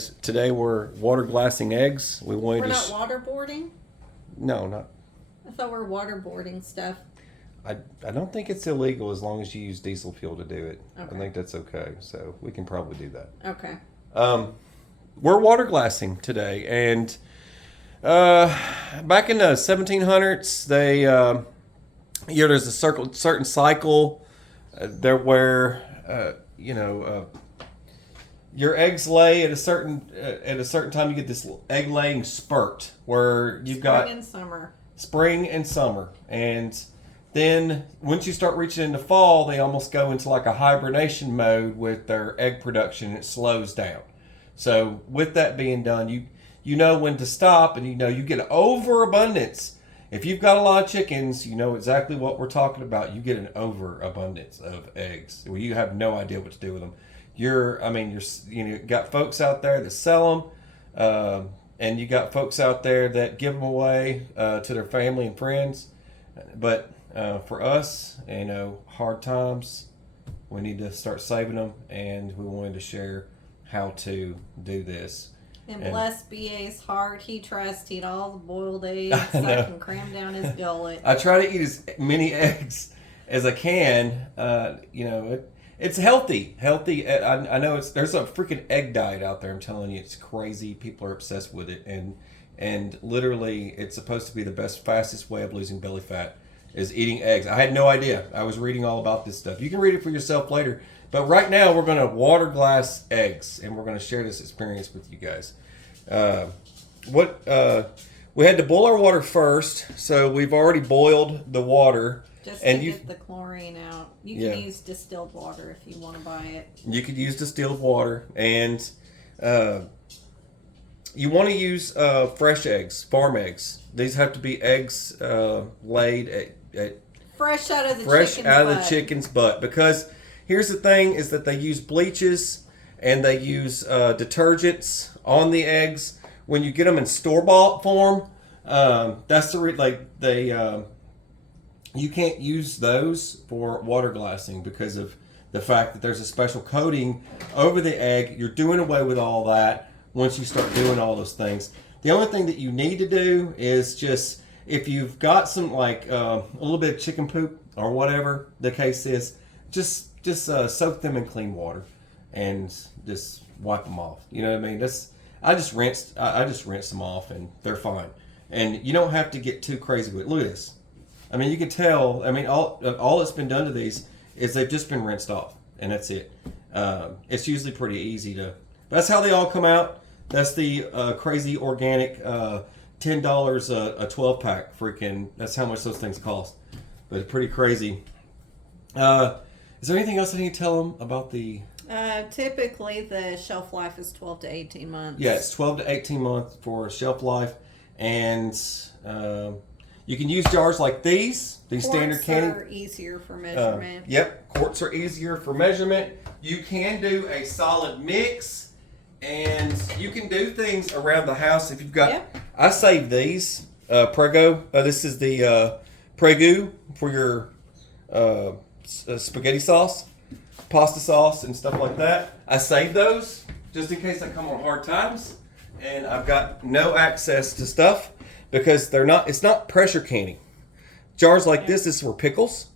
Today we're water glassing eggs. We're not waterboarding? No, not. I thought we were waterboarding stuff. I don't think it's illegal as long as you use diesel fuel to do it. Okay. I think that's okay. So we can probably do that. Okay. We're water glassing today, and back in the 1700s, there's a certain cycle there where your eggs lay at a certain time. You get this egg laying spurt where you've got spring and summer, and then once you start reaching into fall, they almost go into like a hibernation mode with their egg production. It slows down. So with that being done, you know when to stop, and you get an overabundance. If you've got a lot of chickens, you know exactly what we're talking about. You get an overabundance of eggs where you have no idea what to do with them. You got folks out there that sell them, and you got folks out there that give them away to their family and friends. But for us, hard times, we need to start saving them, and we wanted to share how to do this. And bless B.A.'s heart, he tries to eat all the boiled eggs so I can cram down his gullet. I try to eat as many eggs as I can. It's healthy. I know there's a freaking egg diet out there. I'm telling you, it's crazy. People are obsessed with it, and literally, it's supposed to be the best, fastest way of losing belly fat is eating eggs. I had no idea. I was reading all about this stuff. You can read it for yourself later. But right now, we're going to water glass eggs, and we're going to share this experience with you guys. We had to boil our water first, so we've already boiled the water. Just to get the chlorine out. You can use distilled water if you want to buy it. You could use distilled water, and you want to use fresh eggs, farm eggs. These have to be eggs laid at fresh out of the chicken's butt. Because here's the thing: is that they use bleaches and they use detergents on the eggs. When you get them in store-bought form, that's the you can't use those for water glassing because of the fact that there's a special coating over the egg. You're doing away with all that once you start doing all those things. The only thing that you need to do is just, if you've got some a little bit of chicken poop or whatever the case is, just soak them in clean water and just wipe them off. You know what I mean? I just rinsed them off, and they're fine. And you don't have to get too crazy with it. Look at this. I mean, you can tell. I mean, all that's been done to these is they've just been rinsed off, and that's it. It's usually pretty easy to. That's how they all come out. That's the crazy organic $10 a 12-pack. Freaking, that's how much those things cost. But it's pretty crazy. Is there anything else I need to tell them about the? Typically, the shelf life is 12 to 18 months. Yeah, it's 12 to 18 months for shelf life, and you can use jars like these standard candy. Quarts are easier for measurement. Quarts are easier for measurement. You can do a solid mix, and you can do things around the house if you've got. Yep. I save these Prego. This is the Prego for your spaghetti sauce, pasta sauce, and stuff like that. I save those just in case I come on hard times, and I've got no access to stuff because it's not pressure canning. Jars like this is for pickles.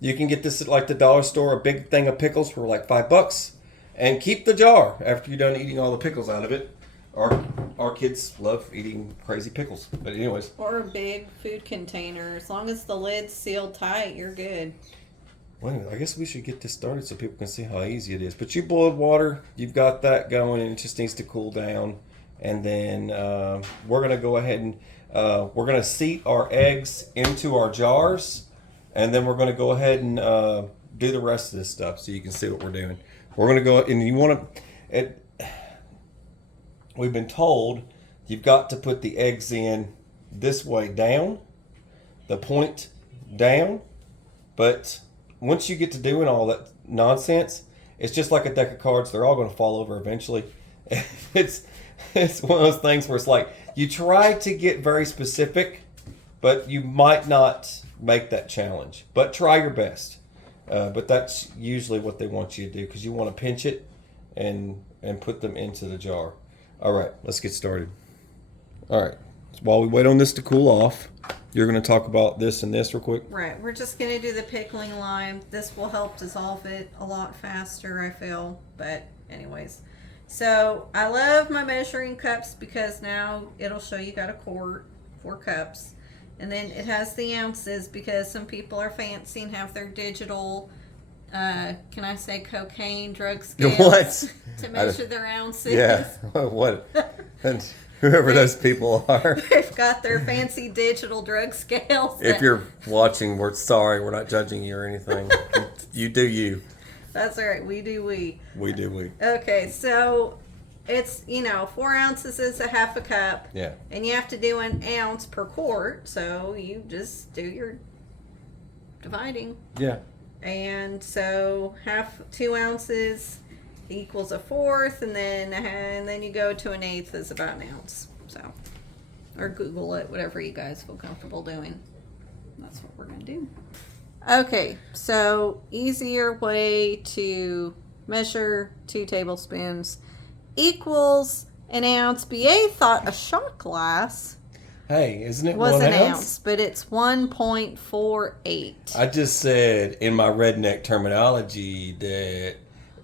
You can get this at like the dollar store, a big thing of pickles for like $5, and keep the jar after you're done eating all the pickles out of it. Our kids love eating crazy pickles, but anyways. Or a big food container. As long as the lid's sealed tight, you're good. Well, I guess we should get this started so people can see how easy it is. But you boiled water, you've got that going, and it just needs to cool down. And then we're going to go ahead and we're going to seat our eggs into our jars, and then we're going to go ahead and do the rest of this stuff so you can see what we're doing. We're going to go, and you want to, we've been told you've got to put the eggs in this way down, the point down, but once you get to doing all that nonsense, it's just like a deck of cards. They're all going to fall over eventually. It's one of those things where it's like you try to get very specific, but you might not make that challenge. But try your best. But that's usually what they want you to do because you want to pinch it and put them into the jar. All right, let's get started. All right, so while we wait on this to cool off, you're going to talk about this and this real quick. Right, we're just going to do the pickling lime. This will help dissolve it a lot faster, I feel. But anyways, so I love my measuring cups because now it'll show you got a quart, 4 cups. And then it has the ounces because some people are fancy and have their digital, can I say cocaine drug scales What? to measure their ounces. Yeah, what? And whoever those people are. They've got their fancy digital drug scales. If you're watching, we're sorry. We're not judging you or anything. You do you. That's all right. We do we. We do we. Okay, so it's, 4 ounces is a half a cup. Yeah. And you have to do an ounce per quart, so you just do your dividing. Yeah. And so 2 ounces equals a fourth, and then you go to an eighth is about an ounce. So, or Google it, whatever you guys feel comfortable doing. That's what we're gonna do. Okay, so easier way to measure 2 tablespoons equals an ounce. BA thought a shot glass Hey, isn't it was 1 an ounce? ounce, but it's 1.48. I just said in my redneck terminology that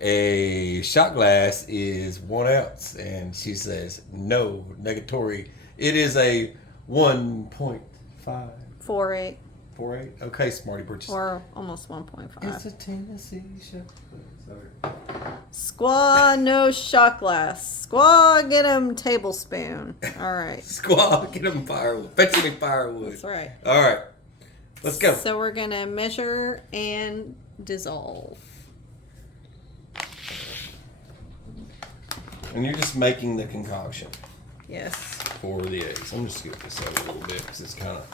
a shot glass is 1 ounce, and she says no, negatory. It is a 1.5. 48 48. Okay, smarty britches. or almost 1.5. It's a Tennessee shot glass. Squaw, no shot glass. Squaw, get him tablespoon. All right. Squaw, get them firewood. Fetch me firewood. That's right. All right, let's go. So we're going to measure and dissolve. And you're just making the concoction Yes. for the eggs. I'm just going to scoop this out a little bit because it's kind of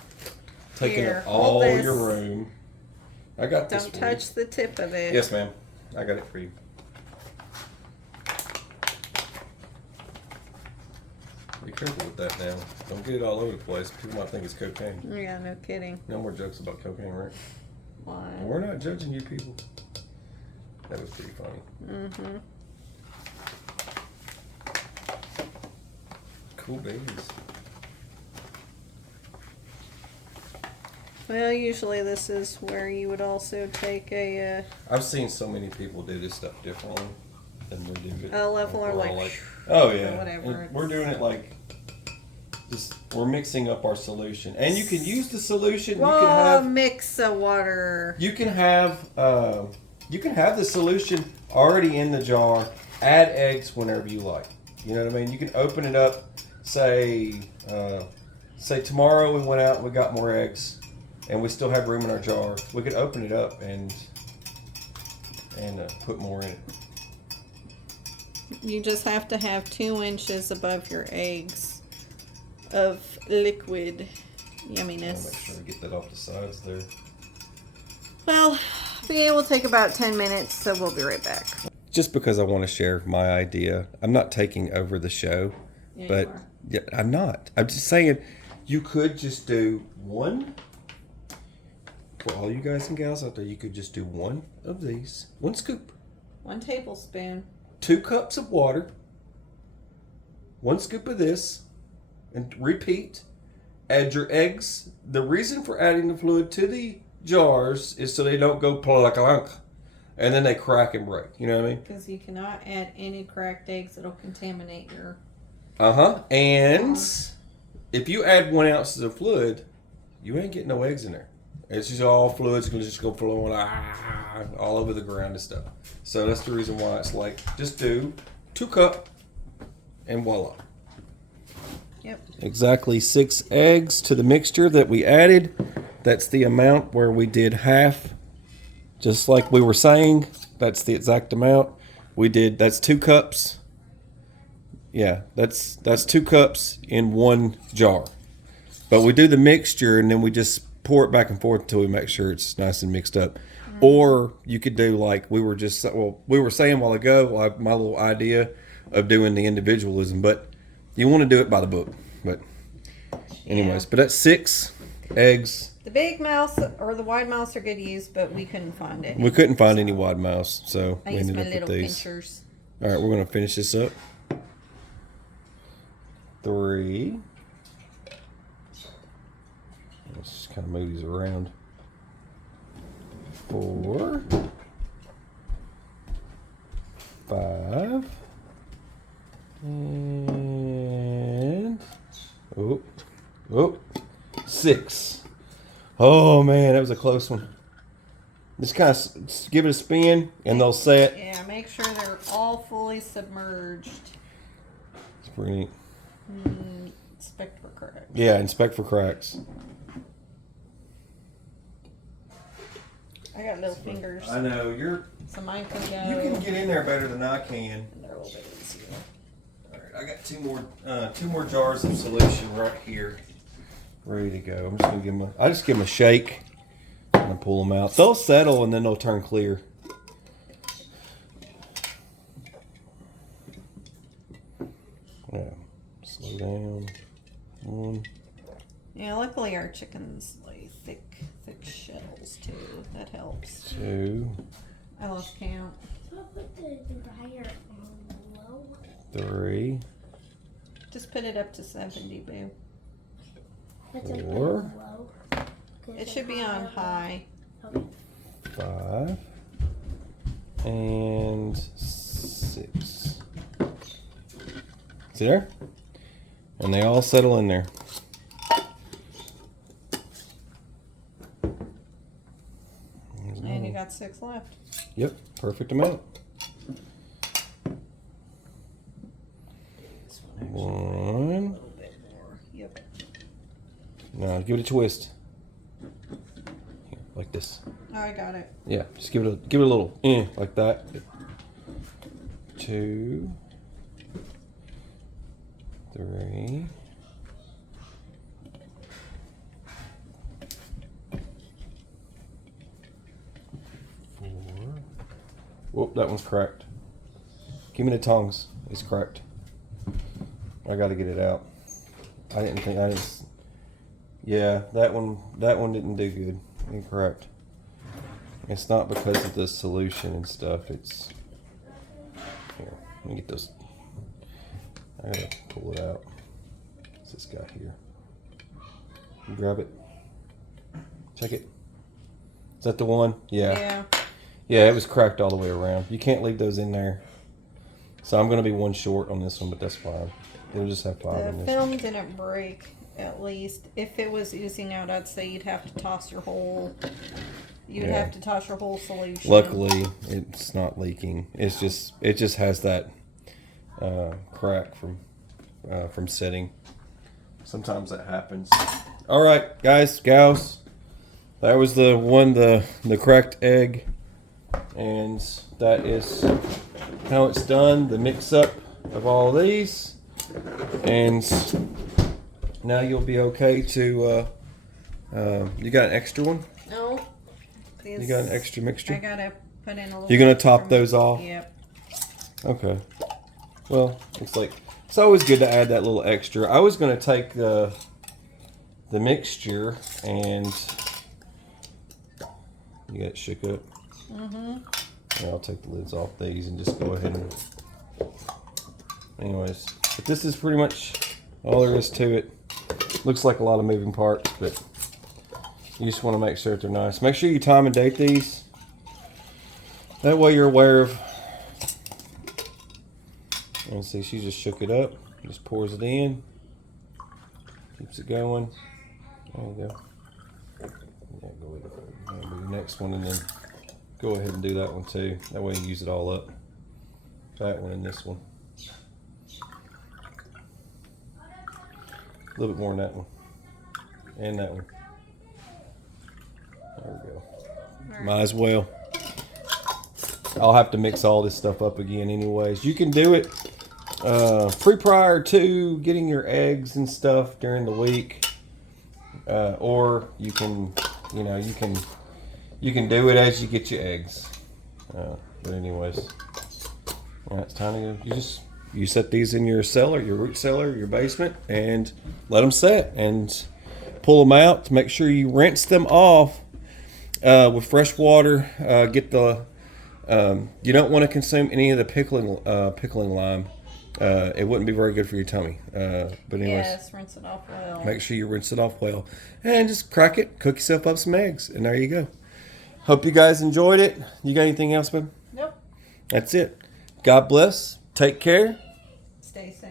taking Here, up hold all this. your room. I got this Don't for touch the tip of it. you. Yes, ma'am. I got it for you. Be careful with that now. Don't get it all over the place. People might think it's cocaine. Yeah, no kidding. No more jokes about cocaine, right? Why? We're not judging you people. That was pretty funny. Mm-hmm. Cool beans. Well, usually this is where you would also take a I've seen so many people do this stuff differently than we do it. level or We're all like oh yeah, whatever. And we're doing it like just we're mixing up our solution, and you can use the solution. raw mix of water. You can have the solution already in the jar. Add eggs whenever you like. You know what I mean? You can open it up. Say tomorrow we went out and we got more eggs, and we still have room in our jar. We could open it up and put more in it. You just have to have 2 inches above your eggs of liquid I'll yumminess. make sure to get that off the sides there. Well, BA will take about 10 minutes, so we'll be right back. Just because I want to share my idea, I'm not taking over the show, Yeah, but you are. yeah, I'm not. I'm just saying you could just do one. For all you guys and gals out there, you could just do one of these. 1 scoop. 1 tablespoon. 2 cups of water. 1 scoop of this. And repeat. Add your eggs. The reason for adding the fluid to the jars is so they don't go plunk, and then they crack and break. You know what I mean? Because you cannot add any cracked eggs. It'll contaminate your... And if you add 1 ounce of fluid, you ain't getting no eggs in there. It's just all fluid's gonna just go flowing all over the ground and stuff. So that's the reason why it's like just do 2 cup and voila. Yep. Exactly 6 eggs to the mixture that we added. That's the amount where we did half. Just like we were saying, that's the exact amount. That's 2 cups. Yeah, that's 2 cups in 1 jar. But we do the mixture and then we just pour it back and forth until we make sure it's nice and mixed up. Mm-hmm. Or you could do like we were saying a while ago, like my little idea of doing the individualism, but you want to do it by the book. But anyways, but that's 6 eggs. The big mouse or the wide mouse are good to use, but we couldn't find any. We couldn't find any wide mouse, so I we used ended my up with little these. pinchers. All right, we're going to finish this up. 3. Let's just kind of move these around. 4, 5, and 6. Oh man, that was a close one. Just kind of give it a spin, and they'll set. Yeah, make sure they're all fully submerged. It's pretty neat. Inspect for cracks. Yeah, inspect for cracks. I got little fingers. I know So mine can go. You can get in there better than I can. And they're a little bit easier. All right, I got two more jars of solution right here, ready to go. I'm just gonna give them. I just give them a shake and pull them out. They'll settle and then they'll turn clear. Yeah, slow down. 1. Yeah, luckily our chickens lay thick shells too. That helps. 2. I lost count. I'll put the dryer on low. 3. Just put it up to 70, boo. What's it 4. on low? It should be on high. Okay. 5. And 6. See there? And they all settle in there. And you got 6 left. Yep, perfect amount. 1. A little bit more. Yep. Now give it a twist. Here, like this. Oh, I got it. Yeah, just give it a little like that. 2, 3. 4. Whoop, that one's cracked. Give me the tongs. It's cracked. I got to get it out. Yeah, that one didn't do good. Incorrect. It's not because of the solution and stuff. It's here. Let me get those. I gotta pull it out. What's this guy here? You grab it. Check it. Is that the one? Yeah. Yeah, it was cracked all the way around. You can't leave those in there. So I'm gonna be 1 short on this one, but that's fine. It'll just have 5 in The this. film didn't break, at least. If it was oozing out, I'd say you'd have to toss your whole. You'd Yeah. have to toss your whole solution. Luckily, it's not leaking. It just has that crack from setting. Sometimes that happens. All right, guys, gals, that was the cracked egg, and that is how it's done. The mix up of all of these, and now you'll be okay to. You got an extra one? No. You got an extra mixture? I gotta put in a little. You're gonna bit top from- those off? Yep. Okay. Well, it's always good to add that little extra. I was gonna take the mixture and you got it shook up. And I'll take the lids off these and just go ahead and. Anyways, but this is pretty much all there is to it. Looks like a lot of moving parts, but you just want to make sure that they're nice. Make sure you time and date these. That way you're aware of. And see, she just shook it up. Just pours it in. Keeps it going. There you go. Yeah, go ahead. That'll be the next one, and then go ahead and do that one too. That way you use it all up. That one and this one. A little bit more than that one. And that one. There we go. Might as well. I'll have to mix all this stuff up again anyways. You can do it prior to getting your eggs and stuff during the week. Or you can, you can do it as you get your eggs. But anyways, it's time to go. You set these in your cellar, your root cellar, your basement, and let them set. And pull them out to make sure you rinse them off with fresh water. Get the you don't want to consume any of the pickling lime. It wouldn't be very good for your tummy. But anyways, Yes, rinse it off well. make sure you rinse it off well. And just crack it, cook yourself up some eggs, and there you go. Hope you guys enjoyed it. You got anything else, babe? Nope. That's it. God bless. Take care. Stay safe.